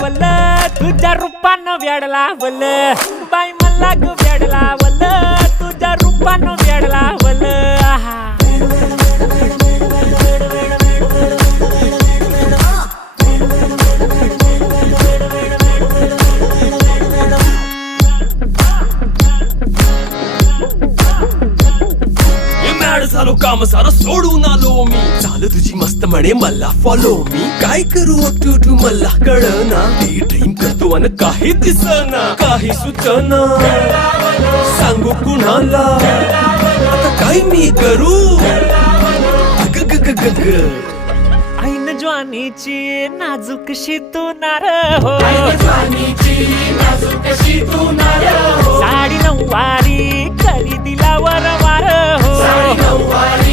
वल तुझ्या रूपानं वेडला वल बाई मला ग वेडला वल तुझ्या रूपानं वेडला वल आहा झालो काम सारा सोडून आलो मी झालं तुझी मस्त म्हणे मला फॉलो मी काय करू तू मला कळना ती ड्रीम करतो आणि काही दिसना काही सुचना सांगू कुणाला आता काय मी करू ऐन ज्वानीची नाजूकशी तू नार हो साडी नऊवारी खरी दिला वर वार हो